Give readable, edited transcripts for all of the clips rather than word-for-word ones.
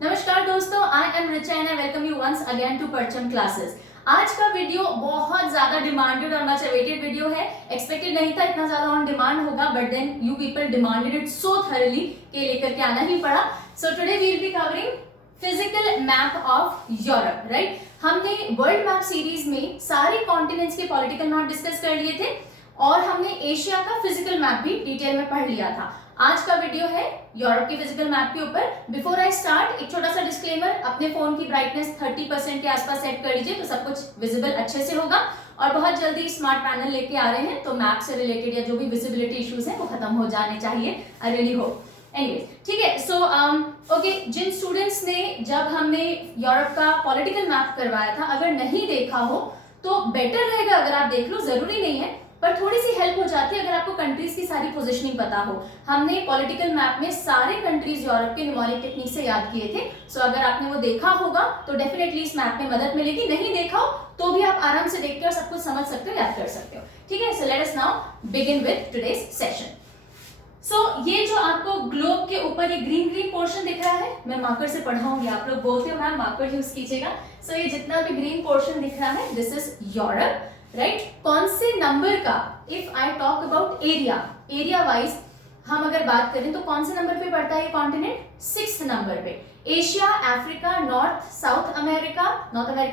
नमस्कार दोस्तों, I am Richa and I welcome you once again to Parcham classes. आज का वीडियो बहुत ज्यादा डिमांडेड और मच अवेटेड वीडियो है। एक्सपेक्टेड नहीं था इतना ज्यादा ऑन डिमांड होगा, but then you people demanded it so thoroughly के लेकर के आना ही पड़ा। So today we will be covering physical map of Europe, right. हमने वर्ल्ड मैप सीरीज में सारे कॉन्टिनेंट्स के पॉलिटिकल मैप डिस्कस कर लिए थे और हमने एशिया का फिजिकल मैप भी डिटेल में पढ़ लिया था। आज का वीडियो है यूरोप के फिजिकल मैप के ऊपर। बिफोर आई स्टार्ट एक छोटा सा डिस्क्लेमर, अपने फोन की ब्राइटनेस 30% के आसपास सेट कर लीजिए तो सब कुछ विजिबल अच्छे से होगा। और बहुत जल्दी स्मार्ट पैनल लेके आ रहे हैं तो मैप से रिलेटेड या जो भी विजिबिलिटी इश्यूज हैं वो खत्म हो जाने चाहिए। I really hope. एनीवेज, ठीक है। सो ओके, जिन स्टूडेंट्स ने जब हमने यूरोप का पॉलिटिकल मैप करवाया था अगर नहीं देखा हो तो बेटर रहेगा अगर आप देख लो, जरूरी नहीं है पर थोड़ी सी हेल्प हो जाती है अगर आपको कंट्रीज की सारी पोजीशनिंग पता हो। हमने पॉलिटिकल मैप में सारे कंट्रीज यूरोप के न्यूमेरिक टेक्निक से याद किए थे। सो अगर आपने वो देखा होगा तो डेफिनेटली इस मैप में मदद मिलेगी। नहीं देखा हो तो भी आप आराम से देख के और सब कुछ समझ सकते हो, याद कर सकते हो। ठीक है, so let us now begin with today's session. So ये जो आपको ग्लोब के ऊपर ये ग्रीन ग्रीन पोर्शन दिख रहा है, मैं मार्कर से पढ़ाऊंगी, आप लोग बोलते हो मैम मार्कर यूज कीजिएगा। सो ये जितना भी ग्रीन पोर्शन दिख रहा है दिस इज यूरोप, राइट। कौन से नंबर का, if I talk about area wise हम अगर बात करें तो कौन से नंबर पे पड़ता है ये कॉन्टिनेंट? 6th नंबर पे। Asia, Africa, North South America,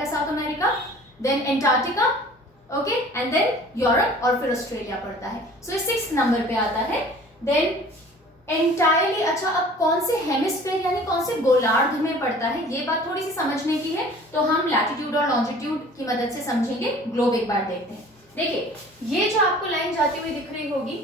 South America, then Antarctica, okay, and then Europe और फिर ऑस्ट्रेलिया पड़ता है। सो ये 6th नंबर पे आता है। देन एंटायरली, अच्छा अब कौन से हेमिस्फेयर यानी कौन से गोलार्ध में पड़ता है ये बात थोड़ी सी समझने की है तो हम लैटिट्यूड और लॉन्जिट्यूड की मदद से समझेंगे। ग्लोब एक बार देखते हैं। देखिए ये जो आपको लाइन जाती हुई दिख रही होगी,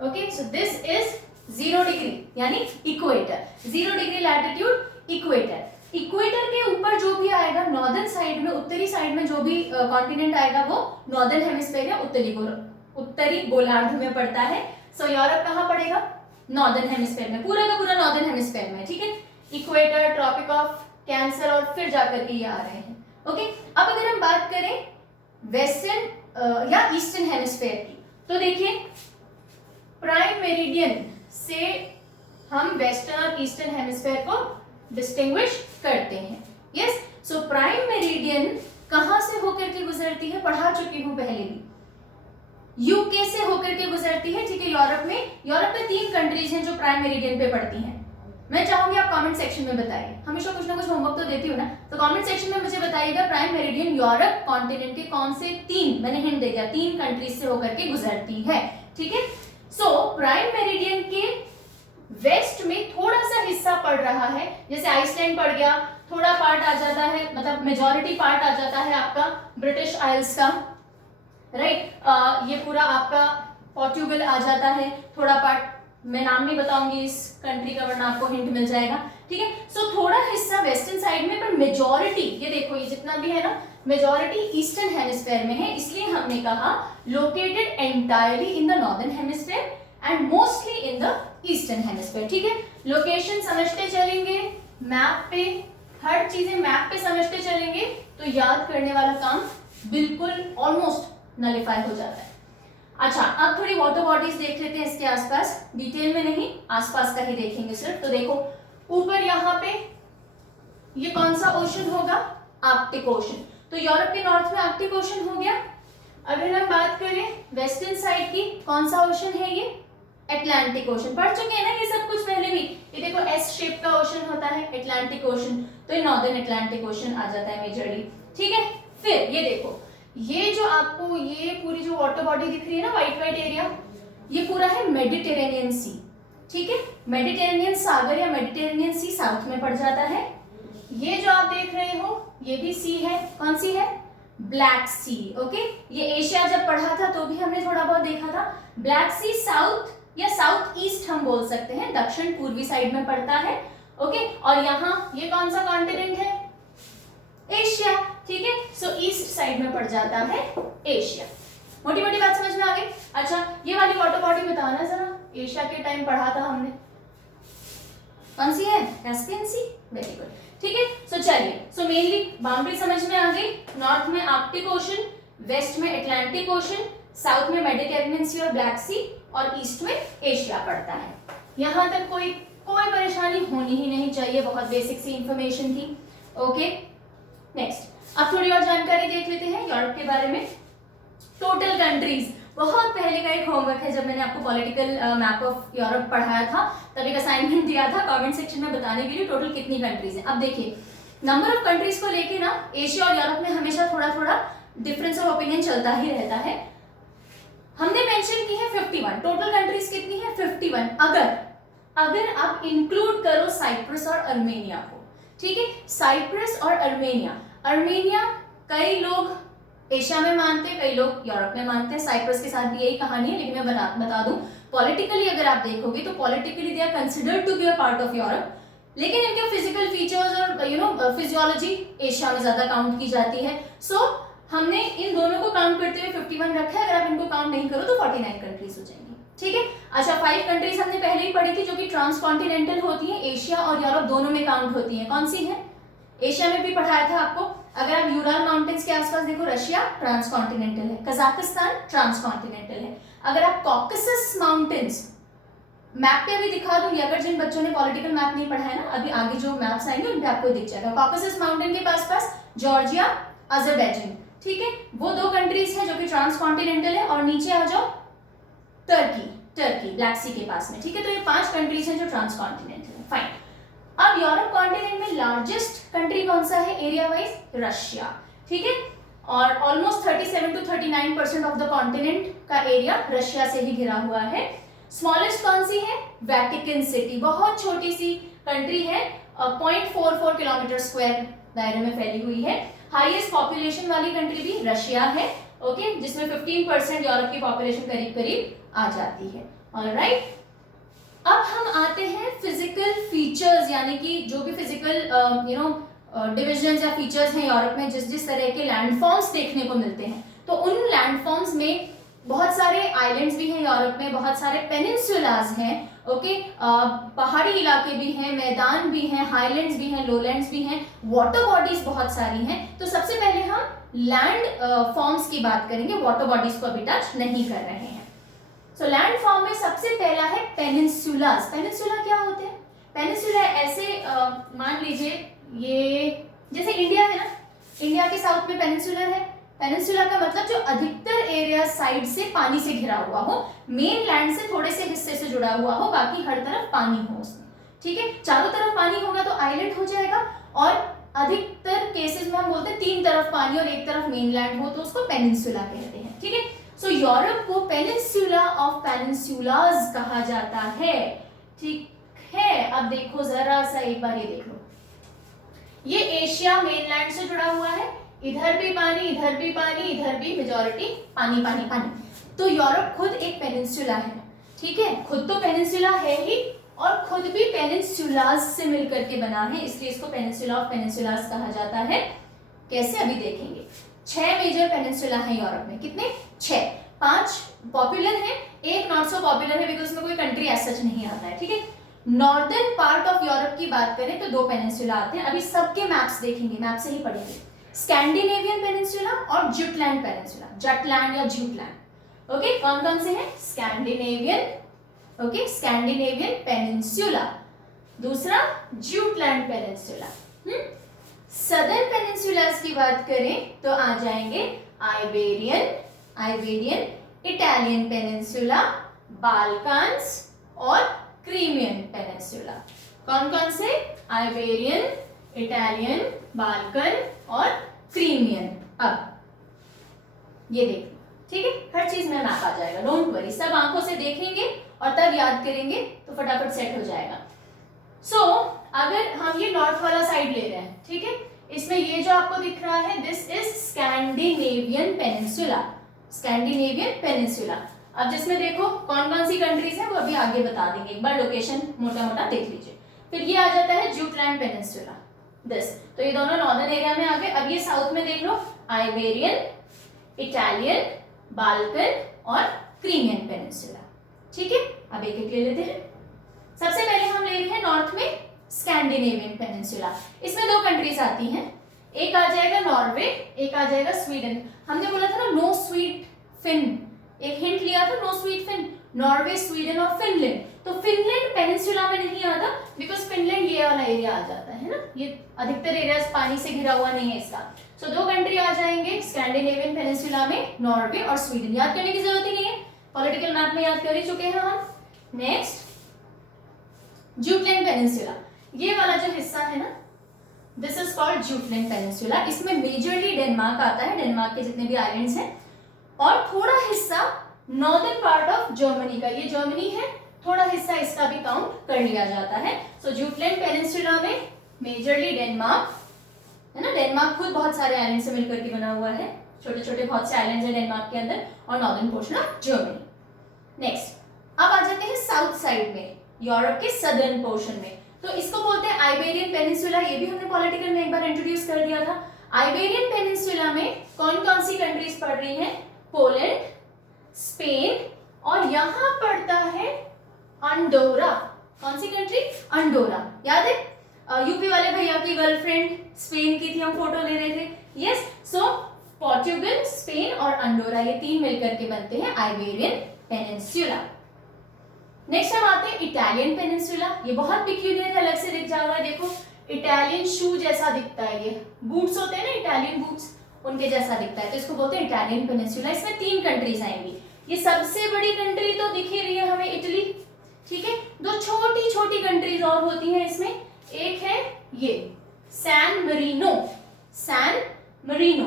okay, so this is 0 degree यानी equator. 0 degree latitude, equator. Equator के ऊपर जो भी आएगा नॉर्दर्न साइड में, उत्तरी साइड में जो भी कॉन्टिनेंट आएगा वो नॉर्दर्न हेमिस्फेयर या उत्तरी गोलार्ध में पड़ता है। सो यूरोप कहाँ पड़ेगा? नॉर्दर्न हेमिस्फेयर में, पूरा का पूरा नॉर्दर्न हेमिस्फेयर में, ठीक है। इक्वेटर, ट्रॉपिक ऑफ कैंसर और फिर जाकर के ये आ रहे हैं, ओके। अब अगर हम बात करें वेस्टर्न या ईस्टर्न हेमिस्फेयर की तो देखिए प्राइम मेरिडियन से हम वेस्टर्न और ईस्टर्न हेमिस्फेयर को डिस्टिंग्विश करते हैं। यस, सो प्राइम मेरिडियन कहां से होकर के गुजरती है? पढ़ा चुकी हूं पहले भी, यूके से होकर के गुजरती है, ठीक है। यूरोप में 3 कंट्रीज हैं जो प्राइम मेरिडियन पे पड़ती हैं। मैं चाहूंगी आप कमेंट सेक्शन में बताइए, हमेशा कुछ ना कुछ होमवर्क तो देती हूँ ना, तो कमेंट सेक्शन में मुझे बताइएगा प्राइम मेरिडियन यूरोप कॉन्टिनेंट के कौन से 3, मैंने हिंट दे दिया, 3 कंट्रीज से होकर के गुजरती है, ठीक है। सो प्राइम मेरिडियन के वेस्ट में थोड़ा सा हिस्सा पड़ रहा है, जैसे आइसलैंड पड़ गया, थोड़ा पार्ट आ जाता है, मतलब मेजॉरिटी पार्ट आ जाता है आपका ब्रिटिश आइल्स का, राइट। ये पूरा आपका पोर्टुगल आ जाता है, थोड़ा पार्ट, मैं नाम नहीं बताऊंगी इस कंट्री का वरना आपको हिंट मिल जाएगा, ठीक है। सो थोड़ा हिस्सा वेस्टर्न साइड में, पर मेजॉरिटी, ये देखो ये जितना भी है ना, मेजॉरिटी ईस्टर्न हेमिस्फेयर में है। इसलिए हमने कहा located entirely in the northern hemisphere and mostly in the eastern hemisphere, ठीक है। लोकेशन समझते चलेंगे मैप पे, हर चीजें मैप पे समझते चलेंगे तो याद करने वाला काम बिल्कुल ऑलमोस्ट नलिफाई हो जाता है। अच्छा, अब थोड़ी वाटर बॉडीज देख लेते हैं इसके आसपास, डिटेल में नहीं, आसपास का ही देखेंगे सिर्फ। तो देखो ऊपर यहाँ पे ये कौन सा ओशन होगा? Arctic ocean. तो यूरोप के नॉर्थ में आर्कटिक ओशन हो गया। अगर हम बात करें वेस्टर्न साइड की, कौन सा ओशन है ये? Atlantic ocean. पढ़ चुके हैं ना ये सब कुछ पहले भी। ये देखो एस शेप का ओशन होता है अटलांटिक ओशन, तो ये नॉर्दर्न अटलांटिक ओशन आ जाता है मेजरली, ठीक है। फिर ये देखो ये जो आपको ये पूरी जो वाटर बॉडी दिख रही है ना, व्हाइट एरिया, ये पूरा है मेडिटेरेनियन सी, ठीक है। मेडिटेरेनियन सागर या मेडिटेरेनियन सी साउथ में पड़ जाता है। ये जो आप देख रहे हो ये भी सी है, कौन सी है? ब्लैक सी, ओके। ये एशिया जब पढ़ा था तो भी हमने थोड़ा बहुत देखा था। ब्लैक सी साउथ या साउथ ईस्ट हम बोल सकते हैं, दक्षिण पूर्वी साइड में पड़ता है, ओके। और यहाँ ये कौन सा कॉन्टिनेंट है? एशिया, ठीक है। सो ईस्ट साइड में पड़ जाता है एशिया। मोटी मोटी बात समझ में आ गई? अच्छा, ये वाली वाटर बॉडी बताना जरा, एशिया के टाइम पढ़ा था हमने, कौन सी है? कैस्पियन सी, वेरी गुड, ठीक है। सो चलिए, सो मेनली बाउंड्री समझ में आ गई। नॉर्थ में आर्कटिक ओशन, वेस्ट में अटलांटिक ओशन, साउथ में मेडिटेरेनियन सी और ब्लैक सी, और ईस्ट में एशिया पड़ता है। यहाँ तक कोई परेशानी होनी ही नहीं चाहिए, बहुत बेसिक सी इंफॉर्मेशन थी। ओके नेक्स्ट, अब थोड़ी और जानकारी देख लेते हैं यूरोप के बारे में। टोटल कंट्रीज, बहुत पहले का एक होमवर्क है, जब मैंने आपको पॉलिटिकल मैप ऑफ यूरोप पढ़ाया था तब एक असाइनमेंट दिया था कमेंट सेक्शन में बताने के लिए टोटल कितनी कंट्रीज हैं। अब देखिए नंबर ऑफ कंट्रीज को लेके ना एशिया और यूरोप में हमेशा थोड़ा थोड़ा डिफरेंस ऑफ ओपिनियन चलता ही रहता है। हमने मेंशन की है 51, टोटल कंट्रीज कितनी है 51, अगर आप इंक्लूड करो साइप्रस और अर्मेनिया को, ठीक है। साइप्रस और अर्मेनिया कई लोग एशिया में मानते हैं, कई लोग यूरोप में मानते हैं। साइप्रस के साथ भी यही कहानी है, लेकिन मैं बता दूं पॉलिटिकली अगर आप देखोगे तो politically they are considered to be a part of Europe, लेकिन इनके फिजिकल फीचर्स और फिजियोलॉजी एशिया में ज्यादा काउंट की जाती है। सो हमने इन दोनों को काउंट करते हुए 51 रखा है, अगर आप इनको काउंट नहीं करो तो 49 कंट्रीज हो जाएंगी, ठीक है। अच्छा 5 कंट्रीज हमने पहले ही पढ़ी थी जो कि ट्रांसकॉन्टिनेंटल होती है, एशिया और यूरोप दोनों में काउंट होती है। कौन सी है? एशिया में भी पढ़ाया था आपको, अगर आप यूराल माउंटेन्स के आसपास देखो, रशिया ट्रांसकॉन्टिनेंटल है, कजाकिस्तान ट्रांसकॉन्टिनेंटल है। अगर आप कॉकसस माउंटेन्स मैप पे भी दिखा दूंगी, अगर जिन बच्चों ने पॉलिटिकल मैप नहीं पढ़ा है ना, अभी आगे जो मैप्स आएंगे उन पे आपको दिख जाएगा। कॉकसस माउंटेन के पास जॉर्जिया, अजरबैजान, ठीक है, वो 2 कंट्रीज है जो कि ट्रांसकॉन्टिनेंटल है। और नीचे आ जाओ टर्की ब्लैक सी के पास में, ठीक है। तो ये 5 कंट्रीज हैं जो ट्रांसकॉन्टिनेंटल है, फाइन। अब यूरोप कॉन्टिनेंट में लार्जेस्ट कंट्री कौन सा है एरिया वाइज? रशिया, ठीक है। और almost 37 to 39% of the continent का एरिया रशिया से ही घिरा हुआ है। स्मॉलेस्ट कौन सी है? वेटिकन सिटी, बहुत छोटी सी कंट्री है, 0.44 किलोमीटर स्क्वायर दायरे में फैली हुई है। हाईएस्ट पॉपुलेशन वाली कंट्री भी रशिया है, ओके, जिसमें 15% यूरोप की पॉपुलेशन करीब करीब आ जाती है। ऑलराइट, अब हम आते हैं फिजिकल फीचर्स, यानी कि जो भी फिजिकल डिविजन्स या फीचर्स हैं यूरोप में, जिस तरह के लैंडफॉर्म्स देखने को मिलते हैं, तो उन लैंडफॉर्म्स में बहुत सारे आइलैंड्स भी हैं यूरोप में, बहुत सारे पेनिनसुलास हैं, ओके, पहाड़ी इलाके भी हैं, मैदान भी हैं, हाईलैंड्स भी हैं, लोलैंड्स भी हैं, वाटर बॉडीज बहुत सारी हैं। तो सबसे पहले हम लैंड फॉर्म्स की बात करेंगे, वाटर बॉडीज को अभी टच नहीं कर रहे हैं। सो लैंड फॉर्म में सबसे पहला है पेनिनसुलास। पेनिनसुला क्या होते हैं? पेनिनसुला ऐसे मान लीजिए ये जैसे इंडिया है ना, इंडिया के साउथ में पेनिनसुलर है। पेनिनसुला का मतलब जो अधिकतर एरिया साइड से पानी से घिरा हुआ हो, मेन लैंड से थोड़े से हिस्से से जुड़ा हुआ हो, बाकी हर तरफ पानी हो उसमें, ठीक है। चारों तरफ पानी होगा तो आइलैंड हो जाएगा, और अधिकतर केसेस में हम बोलते हैं 3 तरफ पानी और 1 तरफ मेन लैंड हो तो उसको पेनिनसुला कहते हैं, ठीक है। सो यूरोप को पेनिनसुला ऑफ पेनिनसुलास कहा जाता है, ठीक है। अब देखो जरा सा एक बार ये देख लो, ये एशिया मेनलैंड से जुड़ा हुआ है, इधर भी पानी, इधर भी पानी, इधर भी मेजॉरिटी पानी पानी पानी। तो यूरोप खुद एक पेनिनसुला है, ठीक है, खुद तो पेनिनसुला है ही, और खुद भी पेनिनसुलास से मिलकर के बना है, इसलिए इसको पेनिनसुला ऑफ पेनिनसुलास कहा जाता है। कैसे? अभी देखेंगे। 6 मेजर पेनिनसुला है यूरोप में, कितने? 6। 5 पॉपुलर है, एक नॉट सो पॉपुलर है बिकॉज उसमें कोई कंट्री एज सच नहीं आता है, ठीक है। नॉर्दर्न पार्ट ऑफ यूरोप की बात करें तो 2 पेनिनसुला आते हैं, अभी सबके मैप्स देखेंगे, मैप से ही पढ़ेंगे। स्कैंडिनेवियन पेनिनसुला और जुटलैंड पेनिनसुला, जटलैंड या जुटलैंड, ओके। कौन कौन से हैं? स्कैंडिनेवियन, ओके, स्कैंडिनेवियन पेनिनसुला, दूसरा जुटलैंड पेनिनसुला। सदर्न पेनिनसुलास की बात करें तो आ जाएंगे आइबेरियन, इटालियन पेनिनसुला, बाल्कान्स और क्रीमियन पेनिनसुला। कौन कौन से? आइबेरियन, इटालियन, बाल्कन और क्रीमियन। अब ये देखो, ठीक है, हर चीज में मैप आ जाएगा, डोंट वरी, सब आंखों से देखेंगे और तब याद करेंगे तो फटाफट सेट हो जाएगा। सो अगर हम ये नॉर्थ वाला साइड ले रहे हैं, ठीक है, इसमें ये जो आपको दिख रहा है, this is Scandinavian peninsula, Scandinavian peninsula. अब जिसमें देखो कौन कौन सी कंट्रीज हैं वो अभी आगे बता देंगे, एक बार लोकेशन मोटा मोटा देख लीजिए। फिर ये आ जाता है जुटलैंड पेनिनसुला, दिस, तो ये दोनों नॉर्दर्न एरिया में आ गए। अब ये साउथ में देख लो, आइबेरियन, इटालियन, बाल्कन और क्रीमियन पेनिनसुला, ठीक है। अब एक एक ले लेते हैं। सबसे पहले हम ले रहे हैं नॉर्थ में स्कैंडिनेवियन पेनिनसुला, इसमें 2 कंट्रीज आती हैं, एक आ जाएगा नॉर्वे, एक आ जाएगा स्वीडन। हमने बोला था ना नो स्वीट फिन, एक हिंट लिया था, no sweet fin, Norway, Sweden और फिनलैंड, तो फिनलैंड पेनिनसुला में नहीं आता बिकॉज फिनलैंड ये वाला एरिया आ जाता है ना, ये अधिकतर एरिया पानी से घिरा हुआ नहीं है इसका। सो दो कंट्री आ जाएंगे स्कैंडिनेवियन पेनिनसुला में, नॉर्वे और स्वीडन। याद करने की जरूरत ही नहीं है, पॉलिटिकल मैप में याद कर ही चुके हैं हम। नेक्स्ट जुटलैंड पेनिनसुला, ये वाला जो हिस्सा है ना, दिस इज कॉल्ड जुटलैंड पेनिनसुला। इसमें मेजरली डेनमार्क आता है, डेनमार्क के जितने भी आइलैंड्स हैं, और थोड़ा हिस्सा नॉर्दर्न पार्ट ऑफ जर्मनी का, ये जर्मनी है, थोड़ा हिस्सा इसका भी काउंट कर लिया जाता है। सो जुटलैंड पेनिनसुला में मेजरली डेनमार्क है ना, डेनमार्क खुद बहुत सारे आइलैंड से मिलकर के बना हुआ है, छोटे छोटे बहुत से आइलैंड्स हैं डेनमार्क के अंदर, और northern portion of Germany. Next अब आ जाते हैं साउथ साइड में, यूरोप के सदर्न पोर्शन में, तो इसको बोलते हैं आइबेरियन पेनिनसुला। ये भी हमने पॉलिटिकल में एक बार इंट्रोड्यूस कर दिया था। आइबेरियन पेनिनसुला में कौन कौन सी कंट्रीज पड़ रही हैं? पोलैंड, स्पेन, और यहां पड़ता है अंडोरा। कौन सी कंट्री? अंडोरा। याद है यूपी वाले भैया की गर्लफ्रेंड स्पेन की थी, हम फोटो ले रहे थे। यस, सो पोर्टुगल, स्पेन और अंडोरा, ये तीन मिलकर के बनते हैं आइबेरियन पेनिनसुला। नेक्स्ट हम आते हैं इटालियन पेनिनसुला। ये बहुत पिक्यूलियर अलग से दिख जाएगा, देखो इटालियन शू जैसा दिखता है, ये बूट्स होते हैं ना इटालियन बूट्स, उनके जैसा दिखता है, तो इसको बोलते हैं इटालियन पेनिनसुला। इसमें तीन कंट्रीज आएंगी। ये सबसे बड़ी कंट्री तो दिख ही रही है हमें, इटली, ठीक है। दो छोटी छोटी कंट्रीज और होती हैं इसमें, एक है ये सैन मरीनो, सैन मरीनो,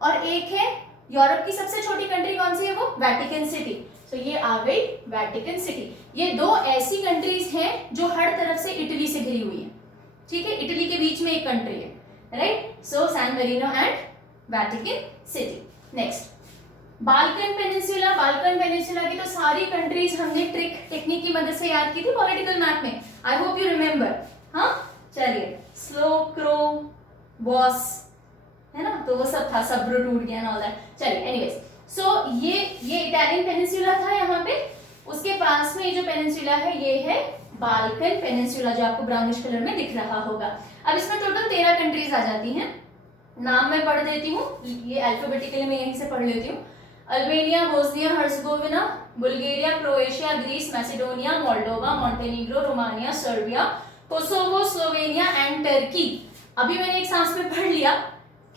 और एक है यूरोप की सबसे छोटी कंट्री कौन सी है? वो वेटिकन सिटी। तो ये आ गई वेटिकन सिटी। ये दो ऐसी कंट्रीज हैं जो हर तरफ से इटली से घिरी हुई है, ठीक है, इटली के बीच में एक कंट्री है, right. So San Marino and Vatican City. Next Balkan peninsula. Balkan peninsula की तो सारी कंट्रीज हमने ट्रिक टेक्निक की मदद से याद की थी पॉलिटिकल मैप में, आई होप यू रिमेम्बर। हाँ चलिए, स्लो क्रो बॉस है ना, तो वो सब था, सब टूट गया ना ऑल दैट। चलिए एनीवेज, सो ये इटालियन पेनिनसुला था यहाँ पे, उसके पास में ये जो पेनिनसुला है ये है बाल्कन पेनिनसुला, जो आपको ब्राउनिश कलर में दिख रहा होगा। अब इसमें टोटल 13 कंट्रीज आ जाती हैं। नाम मैं पढ़ देती हूँ, ये अल्फाबेटिकली मैं यहीं से पढ़ लेती हूँ। Albania, Bosnia Herzegovina, Bulgaria, Croatia, Greece, Macedonia, Moldova, Montenegro, Romania, Serbia, Kosovo, Slovenia and Turkey. अभी मैंने एक सांस में पढ़ लिया,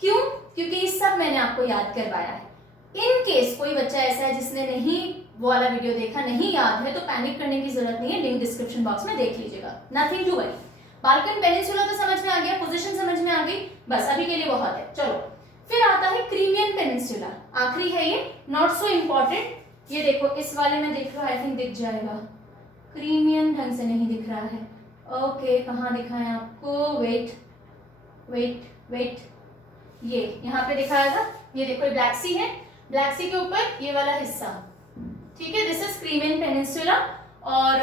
क्यों? क्योंकि ये सब मैंने आपको याद करवाया है। इन केस कोई बच्चा ऐसा है जिसने नहीं वो वाला वीडियो देखा, नहीं याद है, तो पैनिक करने की जरूरत नहीं है, लिंक डिस्क्रिप्शन बॉक्स में देख लीजिएगा, nothing to worry. Balkan peninsula तो समझ में आ गया, पोजीशन समझ में आ गई, बस अभी के लिए बहुत है। चलो फिर आता है क्रीमियन पेनिनसुला, आखिरी है ये, नॉट सो इम्पोर्टेंट। ये देखो इस वाले में देख लो, आई थिंक दिख जाएगा, क्रीमियन ढंग से नहीं दिख रहा है। ओके कहाँ दिखा है आपको? वेट वेट वेट, ये यहाँ पे दिखाया था, ये देखो ब्लैक सी है, ब्लैक सी के ऊपर ये वाला हिस्सा, ठीक है, दिस इज क्रीमियन पेनिनसुला। और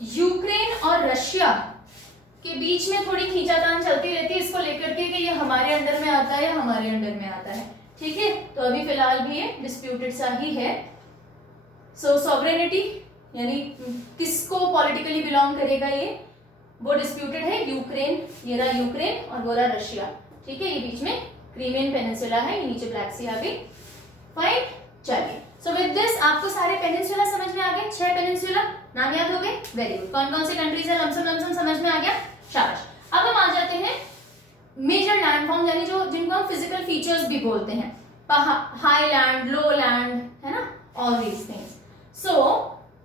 यूक्रेन और रशिया के बीच में थोड़ी खींचातान चलती रहती है इसको लेकर के कि ये हमारे अंडर में आता है या हमारे अंडर में आता है, ठीक है। तो अभी फिलहाल भी ये डिस्प्यूटेड सा ही है। सो सॉवरेनिटी यानी किसको पॉलिटिकली बिलोंग करेगा ये, वो डिस्प्यूटेड है। यूक्रेन, ये रहा यूक्रेन और वो रहा रशिया, ठीक है। ये बीच में क्रीमियन पेनिनसुला है, ये नीचे ब्लैक सी आ गई, फाइन। चलिए, सो विद दिस आपको सारे पेनिनसुला समझ में आ गए, 6 पेनिनसुला नाम याद हो गए, वेरी गुड। कौन कौन से कंट्रीज है लमसम समझ में आ गया, शाबाश। अब हम आ जाते हैं मेजर लैंडफॉर्म, यानी जो जिनको हम फिजिकल फीचर्स भी बोलते हैं, हाई लैंड, लो लैंड, है ना, ऑल दीज थिंग्स। सो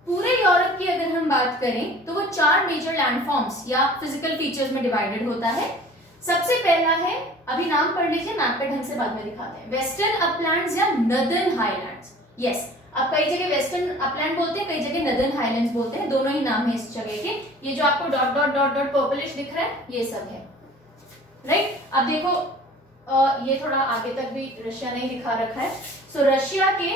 पूरे यूरोप की अगर हम बात करें तो वो 4 मेजर लैंडफॉर्म्स या फिजिकल फीचर्स में डिवाइडेड होता है। सबसे पहला है, अभी नाम पढ़ लीजिए, मैप पे ढंग से बाद में दिखाते हैं, वेस्टर्न अपलैंड्स या नदर्न हाईलैंड्स। यस, अब कई जगह वेस्टर्न अपलैंड बोलते हैं, कई जगह नदर्न हाईलैंड्स बोलते हैं, दोनों ही नाम है इस जगह के। ये जो आपको dot dot dot dot purplish दिख रहा है, ये सब है, राइट। अब देखो ये थोड़ा आगे तक भी रशिया ने दिखा रखा है। सो रशिया के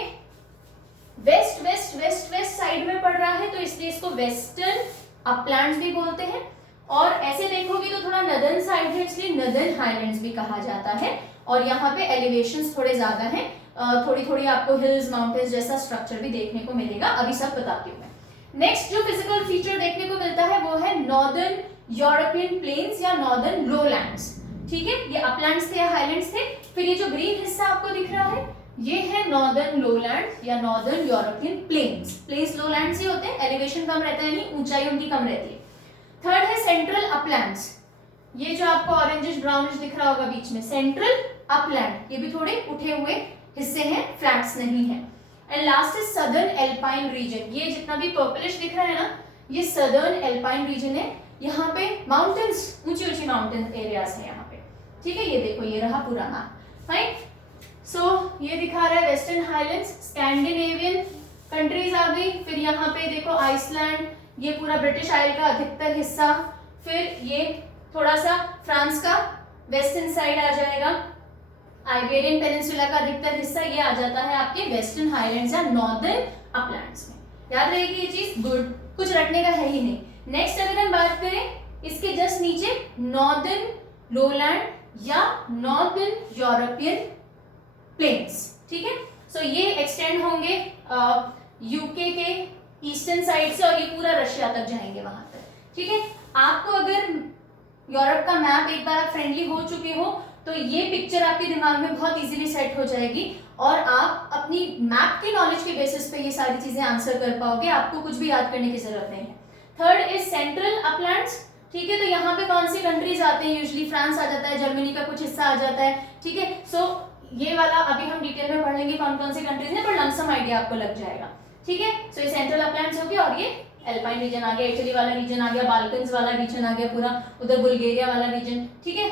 west west west west side में पड़ रहा है, तो इसलिए इसको वेस्टर्न अपलैंड्स भी बोलते हैं। और ऐसे देखोगे तो थोड़ा नदर्न साइड है, इसलिए नदर्न हाईलैंड्स भी कहा जाता है। और यहाँ पे एलिवेशंस थोड़े ज्यादा हैं, थोड़ी थोड़ी आपको हिल्स माउंटेन्स जैसा स्ट्रक्चर भी देखने को मिलेगा, अभी सब बताती हूँ मैं। नेक्स्ट जो फिजिकल फीचर देखने को मिलता है वो है नॉर्दर्न यूरोपियन प्लेन्स या नॉर्दर्न लोलैंड्स, ठीक है। ये अपलैंड्स थे या हाईलैंड्स थे। फिर ये जो ग्रीन हिस्सा आपको दिख रहा है, ये है नॉर्दर्न लोलैंड या northern European plains. Plains lowland से होते हैं, एलिवेशन कम रहता है, यानी ऊंचाई उनकी कम रहती है। थर्ड है सेंट्रल अपलैंड्स, ये जो आपको ऑरेंजिश ब्राउनिश दिख रहा होगा बीच में, सेंट्रल अपलैंड, ये भी थोड़े उठे हुए हिस्से हैं, फ्लैट्स नहीं है। And last is southern Alpine region, ये जितना भी पर्पलिश दिख रहा है ना, ये सदर्न एल्पाइन रीजन है। यहाँ पे माउंटेन्स, ऊंची ऊंची माउंटेन एरियाज है यहाँ पे, ठीक है। ये देखो, ये रहा पूरा मैप, राइट। सो ये दिखा रहा है वेस्टर्न हाईलैंड्स, स्कैंडिनेवियन कंट्रीज आ गई, फिर यहाँ पे देखो आइसलैंड, ये पूरा ब्रिटिश आइल का अधिकतर हिस्सा, फिर ये थोड़ा सा फ्रांस का वेस्टर्न साइड आ जाएगा, आइबेरियन पेनिनसुला का अधिकतर हिस्सा ये आ जाता है आपके वेस्टर्न हाईलैंड्स या नॉर्दर्न अपलैंड्स में। याद रहेगी ये चीज, गुड, कुछ रटने का है ही नहीं। नेक्स्ट अगर हम बात करें इसके जस्ट नीचे, नॉर्दर्न लोलैंड या नॉर्दर्न यूरोपियन प्लेन्स, ठीक है। सो ये एक्सटेंड होंगे यूके के ईस्टर्न साइड से और ये पूरा रशिया तक जाएंगे वहां तक, ठीक है। आपको अगर यूरोप का मैप एक बार आप फ्रेंडली हो चुके हो तो ये पिक्चर आपके दिमाग में बहुत इजीली सेट हो जाएगी और आप अपनी मैप की नॉलेज के बेसिस पे ये सारी चीजें आंसर कर पाओगे, आपको कुछ भी याद करने की जरूरत नहीं है। थर्ड इज सेंट्रल अपलैंड्स, ठीक है। तो यहाँ पे कौन सी कंट्रीज आते हैं, यूजुअली फ्रांस आ जाता है, जर्मनी का कुछ हिस्सा आ जाता है, ठीक है। सो ये वाला अभी हम डिटेल में पढ़ लेंगे कौन कौन सी कंट्रीज है, पर लमसम आइडिया आपको लग जाएगा, ठीक है। सो ये सेंट्रल अपलैंड्स हो गया और ये एल्पाइन रीजन आ गया, इटली वाला रीजन आ गया, बाल्कन्स वाला रीजन आ गया पूरा, उधर बुल्गारिया वाला रीजन, ठीक है।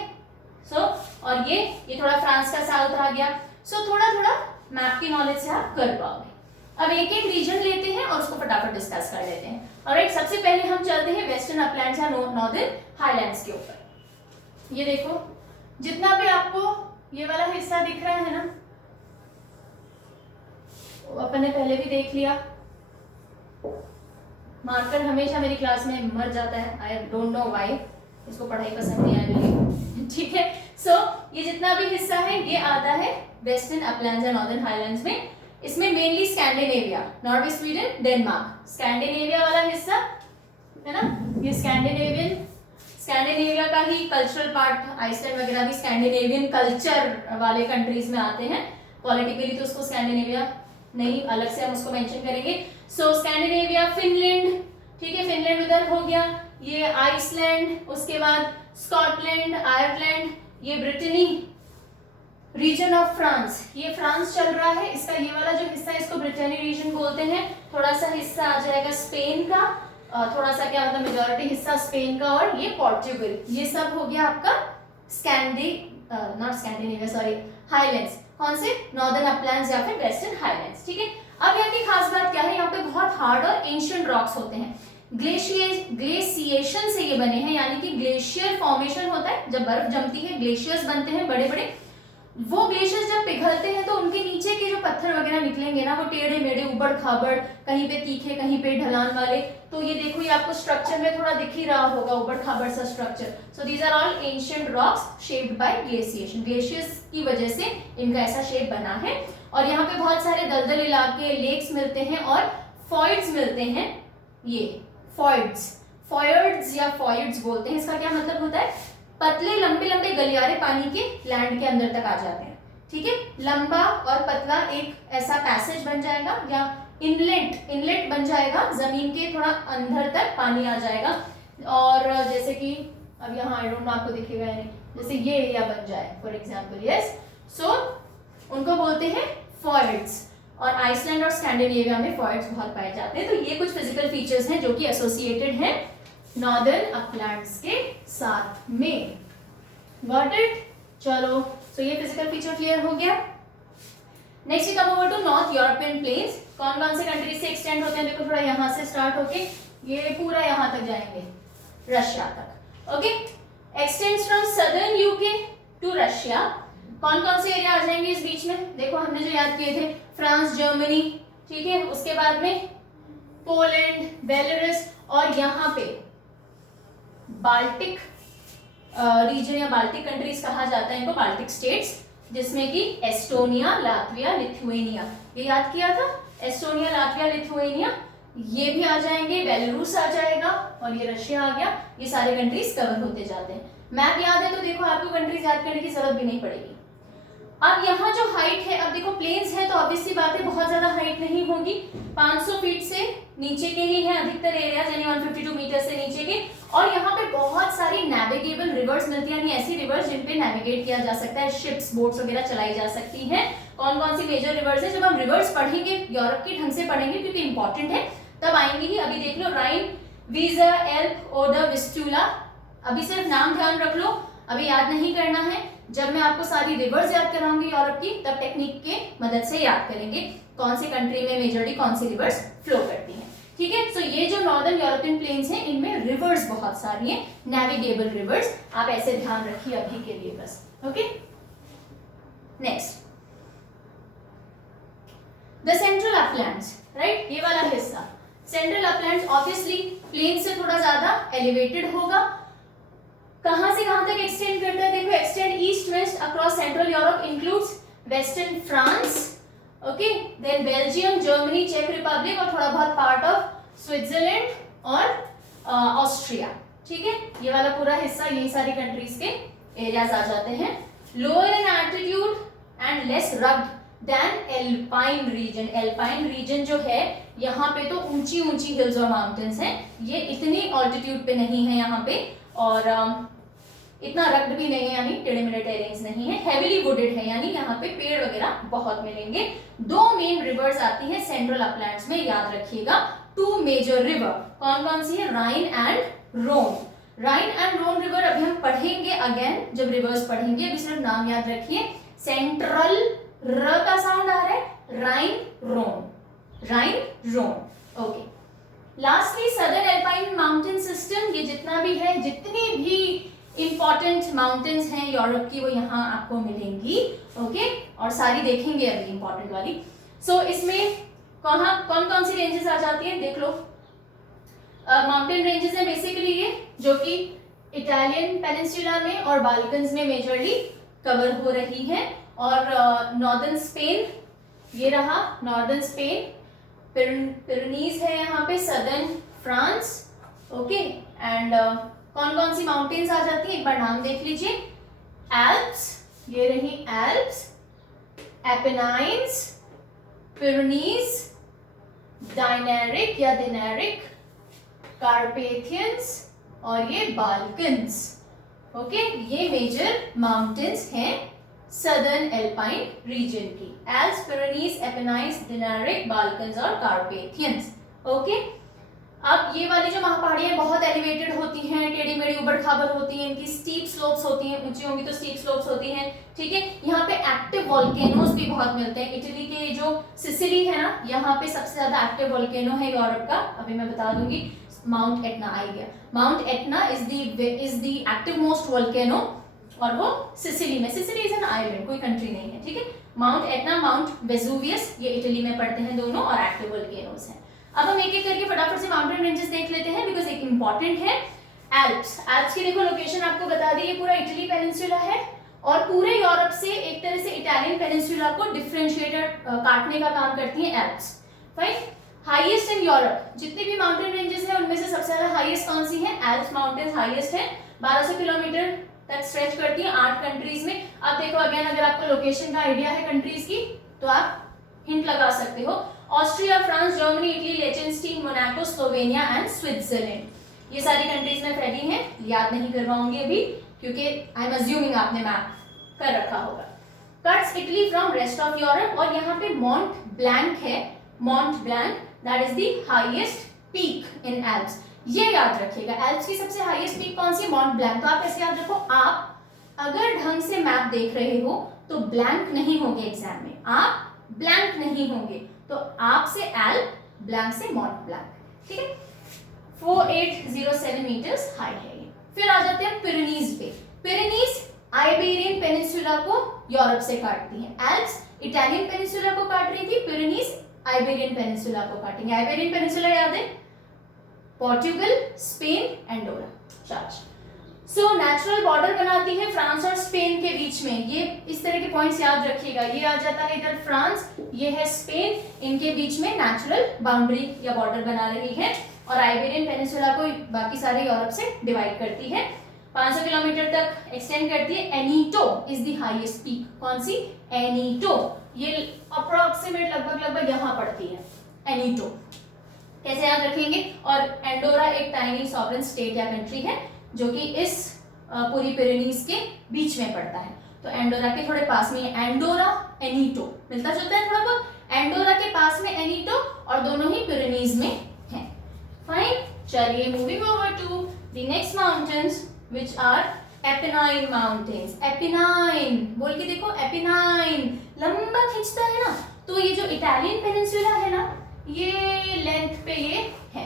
सो और ये थोड़ा फ्रांस का साउथ आ गया। सो थोड़ा थोड़ा मैप की नॉलेज से आप कर पाओगे। अब एक एक रीजन लेते हैं और उसको फटाफट डिस्कस कर लेते हैं। ऑलराइट, सबसे पहले हम चलते हैं वेस्टर्न अपलैंड्स या नॉर्दर्न हाईलैंड्स के ऊपर। ये देखो, जितना भी आपको ये वाला हिस्सा दिख रहा है ना, अपन ने पहले भी देख लिया, मार्कर हमेशा मेरी क्लास में मर जाता है, आई डोंट नो व्हाई, इसको पढ़ाई पसंद नहीं आई, ठीक है। सो ये जितना भी हिस्सा है ये आता है वेस्टर्न अपलैंड्स या नॉर्दर्न हाईलैंड्स में। इसमें mainly Scandinavia, Norway, Sweden, Denmark, Scandinavia वाला हिस्सा है ना, ये स्कैंडिनेविया का ही कल्चरल पार्ट, आइसलैंड वगैरह भी स्कैंडिनेवियन कल्चर वाले कंट्रीज में आते हैं। पॉलिटिकली तो उसको स्कैंडिनेविया नहीं, अलग से हम उसको मेंशन करेंगे। सो स्कैंडिनेविया, फिनलैंड, ठीक है, फिनलैंड उधर हो गया, ये आइसलैंड, उसके बाद स्कॉटलैंड, आयरलैंड, ये ब्रिटेनी रीजन ऑफ फ्रांस, ये फ्रांस चल रहा है, इसका ये वाला जो हिस्सा है इसको ब्रिटेनी रीजन बोलते हैं। थोड़ा सा हिस्सा आ जाएगा स्पेन का, थोड़ा सा क्या मतलब मेजॉरिटी हिस्सा स्पेन का, और ये पोर्चुगल, ये सब हो गया आपका स्कैंडिनेविया सॉरी हाईलैंड्स। कौन से, नॉर्दर्न अपलैंड्स या फिर वेस्टर्न हाईलैंड्स, ठीक है। अब यहाँ की खास बात क्या है, यहाँ पे बहुत हार्ड और एंशिएंट रॉक्स होते हैं, ग्लेशिएशन से ये बने हैं, यानी कि ग्लेशियर फॉर्मेशन होता है, जब बर्फ जमती है ग्लेशियर्स बनते हैं बड़े बड़े, वो ग्लेशियर्स जब पिघलते हैं तो उनके नीचे के जो पत्थर वगैरह निकलेंगे ना, वो टेढ़े मेढ़े, उबड़ खाबड़, कहीं पे तीखे कहीं पे ढलान वाले। तो ये देखो, ये आपको स्ट्रक्चर में थोड़ा दिख ही रहा होगा, उबड़ खाबड़ सा structure. So these are all ancient rocks shaped by glaciation, glaciers की वजह से इनका ऐसा शेप बना है। और यहाँ पे बहुत सारे दलदल इलाके, लेक्स मिलते हैं और फॉइड्स मिलते हैं। ये फॉयर्ड्स या फॉइड्स बोलते हैं, इसका क्या मतलब होता है, पतले लंबे लंबे गलियारे पानी के लैंड के अंदर तक आ जाते हैं, ठीक है। लंबा और पतला एक ऐसा पैसेज बन जाएगा या इनलेट बन जाएगा, जमीन के थोड़ा अंदर तक पानी आ जाएगा। और जैसे कि अब यहाँ आई डोंट नो आपको दिखेगा नहीं, जैसे ये एरिया बन जाए फॉर एग्जांपल, यस, सो उनको बोलते हैं फॉइड्स। और आइसलैंड और स्कैंडिनेविया में फॉइड्स बहुत पाए जाते हैं। तो ये कुछ फिजिकल फीचर्स हैं जो कि एसोसिएटेड हैं नॉर्दर्न अपलैंड्स के साथ में। Got it? चलो, सो ये फिजिकल फीचर क्लियर हो गया। Next we come over to north European plains. कौन कौन से कंट्री से एक्सटेंड होते हैं, देखो थोड़ा यहाँ से स्टार्ट होके ये पूरा यहाँ तक जाएंगे, रशिया तक, okay. Extends from southern UK to Russia. कौन कौन से एरिया आ जाएंगे इस बीच में, देखो हमने जो याद किए थे, फ्रांस, जर्मनी, ठीक है, उसके बाद में पोलैंड, बेलारूस, और यहाँ पे बाल्टिक रीजन या बाल्टिक कंट्रीज कहा जाता है इनको, बाल्टिक स्टेट्स, जिसमें कि एस्टोनिया, लातविया, लिथुएनिया, ये याद किया था, एस्टोनिया, लातविया, लिथुएनिया, ये भी आ जाएंगे, बेलारूस आ जाएगा और ये रशिया आ गया। ये सारे कंट्रीज कवर होते जाते हैं। मैप याद है तो देखो आपको कंट्रीज याद करने की जरूरत भी नहीं पड़ेगी। अब यहाँ जो हाइट है, अब देखो प्लेन्स है तो ऑब्वियसली बात है बहुत ज्यादा हाइट नहीं होगी, 500 फीट से नीचे के ही है अधिकतर एरियाज, यानी 152 मीटर से नीचे के। और यहाँ पे बहुत सारी नेविगेबल रिवर्स मिलती है, यानी ऐसी रिवर्स जिन पे नेविगेट किया जा सकता है, शिप्स बोट्स वगैरह चलाई जा सकती हैं। कौन कौन सी मेजर रिवर्स है, जब हम रिवर्स पढ़ेंगे यूरोप की ढंग से पढ़ेंगे क्योंकि इंपॉर्टेंट है तब आएंगे ही। अभी देख लो, राइन, वीजा, एल्प, ओडर, विस्टुला, अभी सिर्फ नाम ध्यान रख लो, अभी याद नहीं करना है। जब मैं आपको सारी रिवर्स याद कराऊंगी यूरोप की, तब टेक्निक के मदद से याद करेंगे कौन सी कंट्री में मेजरली कौन सी रिवर्स फ्लो करती हैं। ठीक है, सो ये जो नॉर्दर्न यूरोपियन प्लेन्स हैं इनमें रिवर्स बहुत सारी हैं, नेविगेबल रिवर्स, आप ऐसे ध्यान रखिए अभी के लिए बस। Okay, next the central Uplands, right, ये वाला हिस्सा सेंट्रल अपलैंड्स ऑब्वियसली प्लेन से थोड़ा ज्यादा एलिवेटेड होगा। कहां से कहां तक एक्सटेंड करता है, देखो, extend east west across central Europe, includes western France, okay, then Belgium, Germany, चेक रिपब्लिक और थोड़ा बहुत पार्ट ऑफ स्विट्जरलैंड और ऑस्ट्रिया। ठीक है, ये वाला पूरा हिस्सा, यही सारी कंट्रीज के एरियाज आ जाते हैं। Lower in altitude and less rugged than Alpine region, Alpine region जो है यहाँ पे तो ऊंची ऊंची हिल्स और माउंटेन्स हैं, ये इतनी ऑल्टीट्यूड पे नहीं है यहाँ पे, और इतना रग्ड भी नहीं है, यानी टेढ़े मेढ़े टेरेन्स नहीं है, हेवीली वुडेड है, यानी यहाँ पे पेड़ वगैरह बहुत मिलेंगे। दो मेन रिवर्स आती हैं सेंट्रल अपलैंड्स में, याद रखिएगा, टू मेजर रिवर, कौन कौन सी है, Rhine and Rhone. Rhine and Rhone river अभी हम पढ़ेंगे अगेन जब रिवर्स पढ़ेंगे, अभी सिर्फ नाम याद रखिए। सेंट्रल, र का साउंड आ रहा है, Rhine Rhone, Rhine Rhone. Okay, lastly southern Alpine mountain system, ये जितना भी है, जितनी भी इंपॉर्टेंट माउंटेन्स हैं यूरोप की वो यहाँ आपको मिलेंगी। ओके, और सारी देखेंगे अभी इंपॉर्टेंट वाली। सो इसमें कौन कौन सी रेंजेस आ जाती हैं, देख लो। माउंटेन रेंजेस हैं बेसिकली ये, जो कि इटालियन पेनिनसुला में और बाल्कन्स में मेजरली कवर हो रही है। और नॉर्दर्न स्पेन, ये रहा नॉर्दर्न स्पेन, पिरेनीज है यहाँ पे, सदर्न फ्रांस, ओके, एंड कौन कौन सी माउंटेन्स आ जाती है एक बार नाम देख लीजिए। एल्प्स, ये रही एल्प्स, एपेनाइन्स, पिरेनीज, डायनेरिक या दिनेरिक, कार्पेथियंस और ये बाल्कन्स। ओके, ये मेजर माउंटेन्स हैं सदर्न एल्पाइन रीजन की, एल्प्स, पिरेनीज, एपेनाइन्स, दिनेरिक, बाल्कन्स और कार्पेथियंस। ओके, अब ये वाली जो महापहाड़ियां बहुत एलिवेटेड होती हैं, टेढ़ी मेढ़ी उबड़ खाबड़ होती हैं, इनकी स्टीप स्लोप्स होती हैं, ऊंची होंगी तो स्टीप स्लोप्स होती हैं। ठीक है, यहाँ पे एक्टिव वोल्केनोज भी बहुत मिलते हैं। इटली के जो सिसिली है ना, यहाँ पे सबसे ज्यादा एक्टिव वोल्केनो है यूरोप का, अभी मैं बता दूंगी, माउंट एटना आ गया। Mount Etna is the active most volcano, और वो सिसिली में, सिसिली इज एन आइलैंड, कोई कंट्री नहीं है। ठीक है, माउंट एटना, माउंट वेसुवियस, ये इटली में पड़ते हैं दोनों, और एक्टिव वोल्केनोज हैं। अब हम एक एक करके फटाफट से माउंटेन रेंजेस देख लेते हैं, बिकॉज एक इंपॉर्टेंट है। एल्प्स, एल्प्स की देखो लोकेशन आपको बता दी, ये पूरा इटली पेनिनसुला है, और पूरे यूरोप से एक तरह से इटालियन पेनिनसुला को डिफरेंशिएटेड काटने का काम करती हैं Alps. Fine, highest in Europe, जितनी भी माउंटेन रेंजेस हैं उनमें से सबसे ज्यादा हाईएस्ट कौन सी है, एल्प्स माउंटेन्स हाईएस्ट है, 1200 किलोमीटर तक स्ट्रेच करती है 8 कंट्रीज में। अब देखो अगेन, अगर आपको लोकेशन का आइडिया है कंट्रीज की तो आप हिंट लगा सकते हो। Austria, France, Germany, Italy, Liechtenstein, Monaco, Slovenia and Switzerland, ये सारी कंट्रीज में फैली हैं। याद नहीं करवाऊंगी अभी क्योंकि आई एम अज्यूमिंग आपने मैप कर रखा होगा। Cuts Italy from rest of Europe, और यहाँ पे मॉन्ट ब्लैंक है, मॉन्ट blank, that is the highest peak in Alps. ये याद रखिएगा, एल्प्स की सबसे हाईएस्ट पीक कौन सी, मॉन्ट ब्लैंक। तो आप ऐसे याद रखो, आप अगर ढंग से मैप देख रहे हो तो ब्लैंक नहीं होंगे एग्जाम में, आप ब्लैंक नहीं होंगे, तो आपसे एल्प, ब्लैंक से मॉन्ट ब्लैंक। ठीक है, 4807 मीटर्स हाई है ये। फिर आ जाते हैं पिरेनीज पे। पिरेनीज आइबेरियन पेनिनसुला को यूरोप से काटती हैं, एल्प्स इटालियन पेनिनसुला को काट रही थी, पिरेनीज आइबेरियन पेनिनसुला को काटेंगे। आइबेरियन पेनिनसुला याद है, पोर्टुगल, स्पेन, एंडोरा, चार। सो नेचुरल बॉर्डर बनाती है फ्रांस और स्पेन के बीच में। ये इस तरह के पॉइंट्स याद रखिएगा, ये आ जाता है इधर फ्रांस, ये है स्पेन, इनके बीच में नेचुरल बाउंड्री या बॉर्डर बना रही है, और आइबेरियन पेनिनसुला को बाकी सारे यूरोप से डिवाइड करती है। 500 किलोमीटर तक एक्सटेंड करती है। एनीटो इज द हाईएस्ट पीक, कौन सी? एनीटो, ये अप्रोक्सीमेट लगभग यहाँ पड़ती है एनीटो। कैसे याद रखेंगे? और एंडोरा एक टाइनी सॉवरेन स्टेट या कंट्री है जो कि इस पूरी पिरेनीज के बीच में पड़ता है। तो एंडोरा के थोड़े पास में एंडोरा, एनीटो मिलता जुलता है थोड़ा बहुत। एंडोरा के पास में एनीटो और दोनों ही पिरेनीज में है। फाइन, चलिए moving over to the next mountains which are Apennine mountains. Apennine बोल के देखो, एपिनाइन लंबा खींचता है ना, तो ये जो इटालियन पेनिनसुला है ना, ये लेंथ पे ये है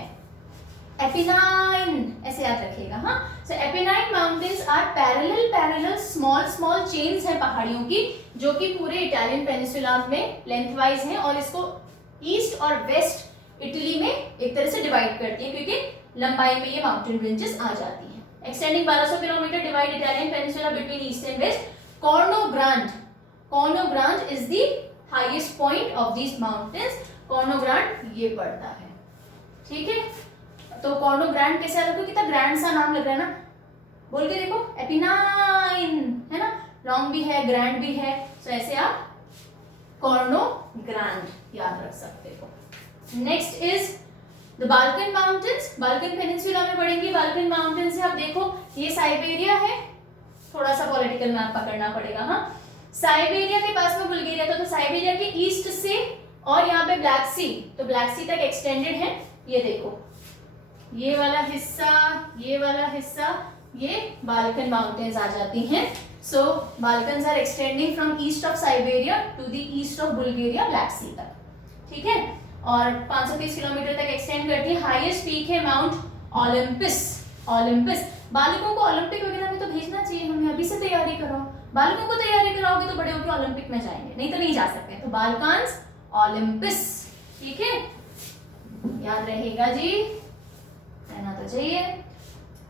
एपिनाइन, ऐसे याद रखिएगा। हाँ, so Apennine mountains are parallel small chains है पहाड़ियों की, जो कि पूरे इटालियन पेनिनसुला में लेंथ वाइज है और इसको ईस्ट और वेस्ट इटली में एक तरह से डिवाइड करती है, क्योंकि लंबाई में ये माउंटेन रेंजेस आ जाती हैं। Extending 1200 kilometre divide Italian peninsula between east and west. Corno Grande is the highest point of these mountains. Corno Grande ये पड़ता है, ठीक है। तो कॉर्नो ग्रांड कैसे रखो, कितना ग्रैंड सा नाम लग रहा है ना, बोल के देखो, एपिनाइन है ना, लॉन्ग भी है ग्रैंड भी है, तो ऐसे आप कॉर्नो ग्रांड याद रख सकते हो। Next is the Balkan mountains. Balkan peninsula में पड़ेंगी बाल्कन माउंटेन्स है। अब देखो, ये साइबेरिया है, थोड़ा सा पॉलिटिकल मैप पकड़ना पड़ेगा। हाँ, साइबेरिया के पास में बुल्गारिया था, तो साइबेरिया के ईस्ट से और यहाँ पे ब्लैक सी, तो ब्लैक सी तक एक्सटेंडेड है। ये देखो, ये वाला हिस्सा ये बाल्कन माउंटेन्स आ जाती हैं। So Balkans are extending from east of Siberia to the east of Bulgaria Black Sea तक, ठीक है। और 530 किलोमीटर तक एक्सटेंड करती है। हाईएस्ट पीक है माउंट ओलंपस। बालकों को ओलंपिक वगैरह में तो भेजना चाहिए, हमें अभी से तैयारी कराओ। बालकों को तैयारी कराओगे तो बड़े होकर ओलंपिक में जाएंगे, नहीं तो नहीं जा सकते। तो बाल्कान्स ओलंपस, ठीक है, याद रहेगा जी, रहना तो चाहिए।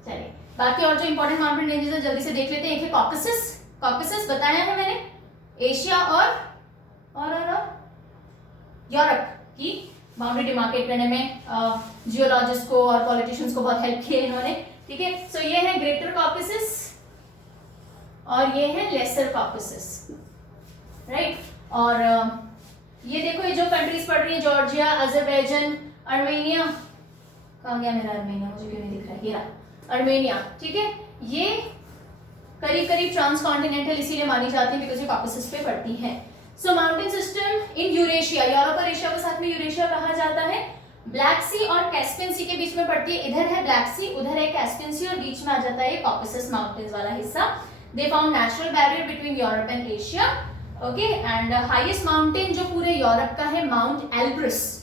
चलिए, बाकी और जो इंपॉर्टेंट माउंटेन रेंजेस है जल्दी से देख लेते हैं। एक है कॉकसस बताया है मैंने, एशिया और यूरोप की बाउंड्री डिमार्केट करने में जियोलॉजिस्ट को और पॉलिटिशियंस को बहुत हेल्प की है इन्होंने, ठीक है। सो ये है ग्रेटर कॉकसस और ये है लेसर कॉकसस, राइट। और ये देखो, ये जो कंट्रीज पड़ रही है, जॉर्जिया, अजरबैजान, अर्मेनिया, कहाँ गया मेरा अर्मेनिया, मुझे क्यों नहीं दिख रहा है, ये रहा अर्मेनिया, ठीक है। ये करीब ट्रांस कॉन्टिनेंटल इसीलिए मानी जाती है बिकॉज ये कॉकसस पे पड़ती है। So mountain system in Eurasia, Europe और एशिया को साथ में यूरेशिया कहा जाता है। ब्लैक सी और कैस्पियन सी के बीच में पड़ती है। इधर है ब्लैक सी, उधर है कैस्पियन सी और बीच में आ जाता है कॉकसस माउंटेन्स वाला हिस्सा। They form natural barrier between Europe and Asia, okay. And highest mountain जो पूरे यूरोप का है माउंट एल्ब्रस।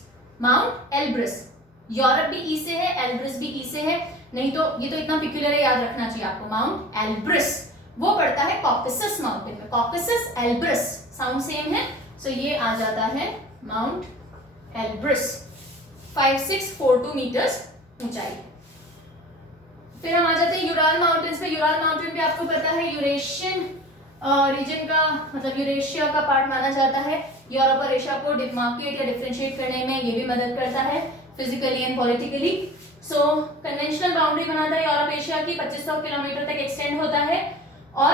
यूरोप भी ई से है, एल्ब्रस भी ई से है, नहीं तो ये तो इतना पिक्युलर है, याद रखना चाहिए आपको। माउंट एल्ब्रस वो पड़ता है कॉकसस माउंटेन में, कॉकसस एल्ब्रस साउंड सेम है। सो ये आ जाता है माउंट एल्ब्रस, 5642 मीटर्स ऊंचाई। फिर हम आ जाते हैं यूराल माउंटेन्स पे। यूराल माउंटेन भी आपको पता है यूरेशियन रीजन का, मतलब यूरेशिया का पार्ट माना जाता है। यूरोप और एशिया को डिमार्केट या डिफरेंशिएट करने में ये भी मदद करता है physically and politically. So conventional boundary बनाता है यूरोप एशिया की, 2500 किलोमीटर तक एक्सटेंड होता है और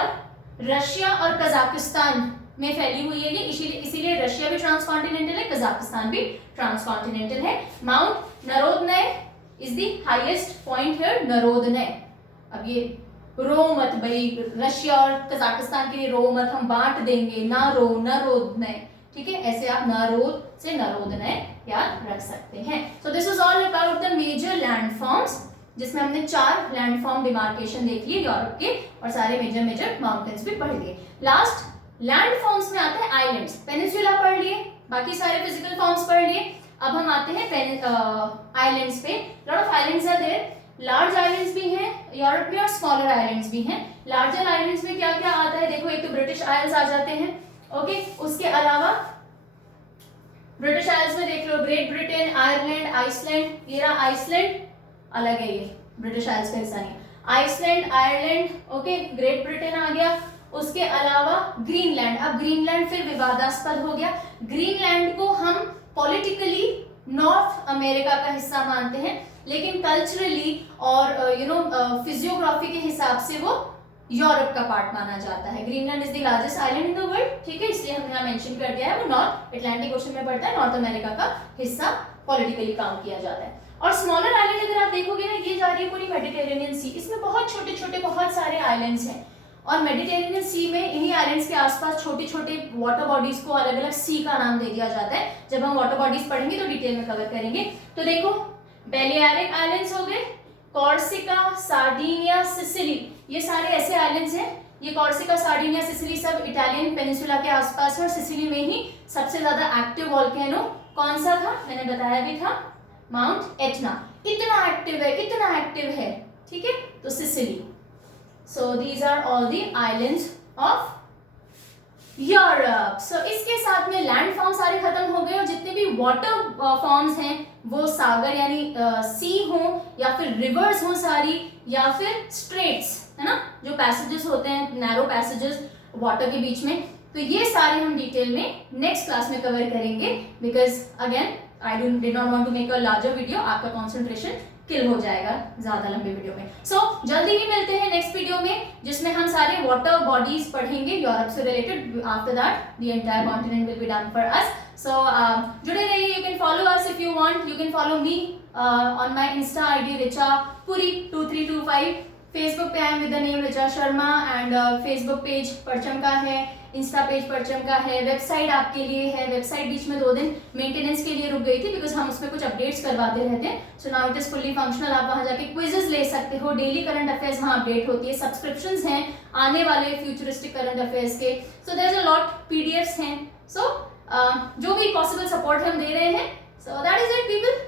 रशिया और कजाकिस्तान में फैली हुई है ये, इसीलिए रशिया भी ट्रांसकॉन्टिनेंटल है, कजाकिस्तान भी ट्रांसकॉन्टिनेंटल है। Mount Narodnaya is the highest point here, Narodnaya. अब ये रो मत भाई, रशिया और कजाकिस्तान के लिए रो मत, हम बांट देंगे, नरोदनय, ठीक है। ऐसे आप नारोद से नरोदनय याद रख सकते हैं। So this was all about the major landforms, जिसमें हमने 4 लैंडफॉर्म डिमार्केशन देख लिए यूरोप के और सारे मेजर माउंटेन्स भी पढ़ लिए। लास्ट लैंडफॉर्म्स में आता है आइलैंड्स। पेनिनसुला पढ़ लिए, बाकी सारे फिजिकल फॉर्म्स पढ़ लिए। अब हम आते हैं आइलैंड्स पे। Lot of islands are there, large islands भी हैं यूरोप में और स्मॉलर आइलैंड्स भी हैं। लार्जर आइलैंड्स में क्या क्या आता है देखो, एक तो ब्रिटिश आइल्स आ जाते हैं, ओके। उसके अलावा ब्रिटिश आइल्स में देख लो ग्रेट ब्रिटेन, आयरलैंड, आइसलैंड, ये रहा आइसलैंड, अलग है ये, ब्रिटिश आइल्स का हिस्सा नहीं। Iceland, Ireland, okay, Great Britain आ गया। उसके अलावा ग्रीनलैंड, अब ग्रीनलैंड फिर विवादास्पद हो गया। ग्रीनलैंड को हम पॉलिटिकली नॉर्थ अमेरिका का हिस्सा मानते हैं, लेकिन कल्चरली और फिजियोग्राफी के हिसाब से वो यूरोप का पार्ट माना जाता है। Greenland is the largest island in the world, ठीक है, इसलिए हमने यहाँ मेंशन कर दिया है। वो नॉर्थ अटलांटिक ओशन में पड़ता है, नॉर्थ अमेरिका का हिस्सा पॉलिटिकली काउंट किया जाता है। और स्मॉलर आइलैंड अगर आप देखोगे ना, ये जा रही है पूरी मेडिटेरेनियन सी, इसमें बहुत छोटे छोटे बहुत सारे आइलैंड्स हैं, और मेडिटेरेनियन सी में इन्हीं आइलैंड्स के आसपास छोटे छोटे वाटर बॉडीज को अलग अलग सी का नाम दे दिया जाता है। जब हम वाटर बॉडीज पढ़ेंगे तो डिटेल में कवर करेंगे। तो देखो, बेलियारिक आइलैंड्स हो गए, कॉर्सिका, सार्डिनिया, सिसिली, ये सारे ऐसे आइलैंड्स हैं। ये कॉर्सिका, सार्डिनिया, सिसिली सब इटालियन पेनिनसुला के आसपास है, और सिसिली में ही सबसे ज्यादा एक्टिव वोल्केनो कौन सा था, मैंने बताया भी था, माउंट एटना। इतना एक्टिव है, ठीक है, तो Sicily. So these are all the islands of Europe. So इसके साथ में लैंड फॉर्म सारे खत्म हो गए, और जितने भी वाटर फॉर्म्स हैं वो सागर यानी सी हो, या फिर रिवर्स हो सारी, या फिर स्ट्रेट्स, है ना, जो पैसेजेस होते हैं, नैरो पैसेजेस वाटर के बीच में। तो ये सारे हम डिटेल में नेक्स्ट क्लास में कवर करेंगे, because again I did not want to make a larger video, आपका कॉन्सेंट्रेशन किल हो जाएगा ज्यादा लंबे वीडियो में। सो जल्दी ही मिलते हैं नेक्स्ट वीडियो में, जिसमें हम सारे वाटर बॉडीज पढ़ेंगे यूरोप से related. After that the entire continent will be done for us. So जुड़े रहिए, you can follow us if you want, you can follow me on my insta ID Richa Puri 2325, Facebook पे I am with the name Richa Sharma, and Facebook page Parcham का है, Insta page Parcham का है, website आपके लिए है। वेबसाइट बीच में 2 दिन मेंटेनेंस के लिए रुक गई थी, बिकॉज हम उसमें कुछ अपडेट्स करवाते रहते हैं। So now it is fully functional, आप वहां जाके क्विजेस ले सकते हो, डेली करंट अफेयर्स वहां अपडेट होती है, सब्सक्रिप्शंस हैं आने वाले फ्यूचरिस्टिक करंट अफेयर्स के। So there is a lot, PDFs हैं। सो जो भी पॉसिबल सपोर्ट हम दे रहे हैं, so that is it people.